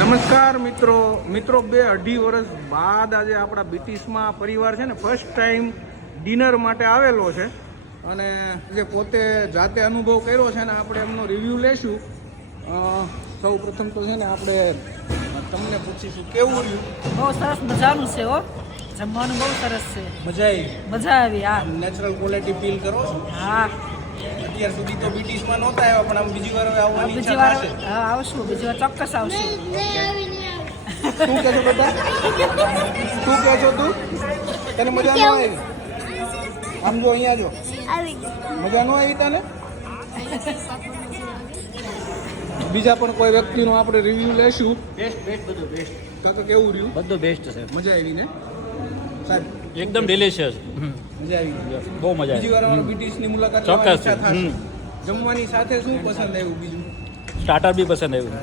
નમસ્કાર મિત્રો 2-2.5 વર્ષ બાદ આજે આપણા બીટીસમાં પરિવાર છે ને ફર્સ્ટ ટાઈમ ડિનર માટે આવેલો છે અને જે પોતે જાતે અનુભવ કર્યો છે ને આપણે એમનો રિવ્યૂ લેશું. સૌ પ્રથમ તો છે ને આપણે તમને પૂછીશું કેવું રહ્યું. બહુ સરસ મજાનું છે હો, જમવાનું બહુ સરસ છે. મજા આવી. હા, નેચરલ ક્વોલિટી ફીલ કરો. હા, અત્યાર સુધી તો બીટીસમાં નહોતા આવ્યા પણ આમ બીજી વાર આવવાની બીજી ઈચ્છા વાર થશે. આવશું, બીજી વાર ચોક્કસ આવશું. શું કહે છો બેટા? શું કહે છો તું? તને મજા ન આવી? આમ જો અહીંયા જો મજા ન આવી તને? બીજા પણ કોઈ વ્યક્તિનો આપણે રિવ્યુ લેશું. બેસ્ટ બધું બેસ્ટ. તો કેવું રહ્યું? બધું બેસ્ટ છે. મજા આવી ને સાહેબ? એકદમ ડિલિશિયસ. મજા આવી. બહુ મજા બીજી વાર અમારા બીટીસની મુલાકાત ચોક્કસ. લેવાની ઈચ્છા થશે. જમવાની સાથે શું પસંદ આવ્યું બીજું? સ્ટાર્ટર બી પસંદ આવ્યું.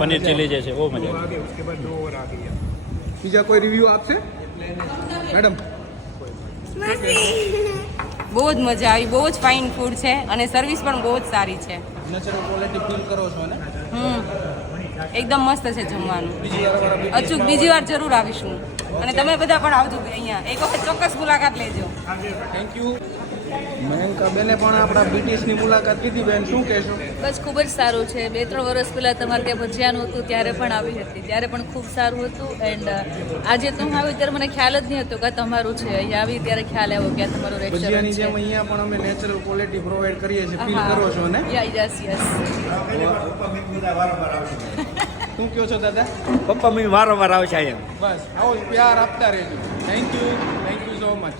પનીર ચીલી જે છે બહુ મજા આવી. બીજા કોઈ રિવ્યુ આપશે મેડમ? બહુ જ મજા આવી, બહુ જ ફાઇન ફૂડ છે અને સર્વિસ પણ બહુ જ સારી છે. નેચરલ ક્વોલિટી ફીલ કરો છો ને? એકદમ મસ્ત છે જમવાનું. બીજી વાર અમારા અચૂક બીજી વાર જરૂર આવીશું અને તમે બધા પણ આવજો અહીંયા, એક વખત ચોક્કસ મુલાકાત લેજો. Thank you. મયંકા બેને પણ આપણા બીટીસની મુલાકાત લીધી. બેન શું કહેશો? બસ ખૂબ જ સારું છે. 2-3 વર્ષ પહેલાં તમારે ત્યાં ભજીયાનું હતું ત્યારે પણ આવી હતી, ત્યારે પણ ખૂબ સારું હતું. એન્ડ આજે તો હું આવી ત્યારે મને ખ્યાલ જ નહીં હતો કે તમારું છે. અહીંયા આવી ત્યારે ખ્યાલ આવ્યો કે આ તમારું ભજીયાની રેસ્ટોરન્ટ છે. જેમ અહીંયા પણ અમે નેચરલ ક્વોલિટી પ્રોવાઈડ કરીએ છીએ. ફીલ કરો છો ને? યસ શું કહો છો દાદા? પપ્પા મમ્મી વારંવાર આવશે અહીંયા. બસ આવો જ પ્યાર આપતા રહેજો. Thank you so much.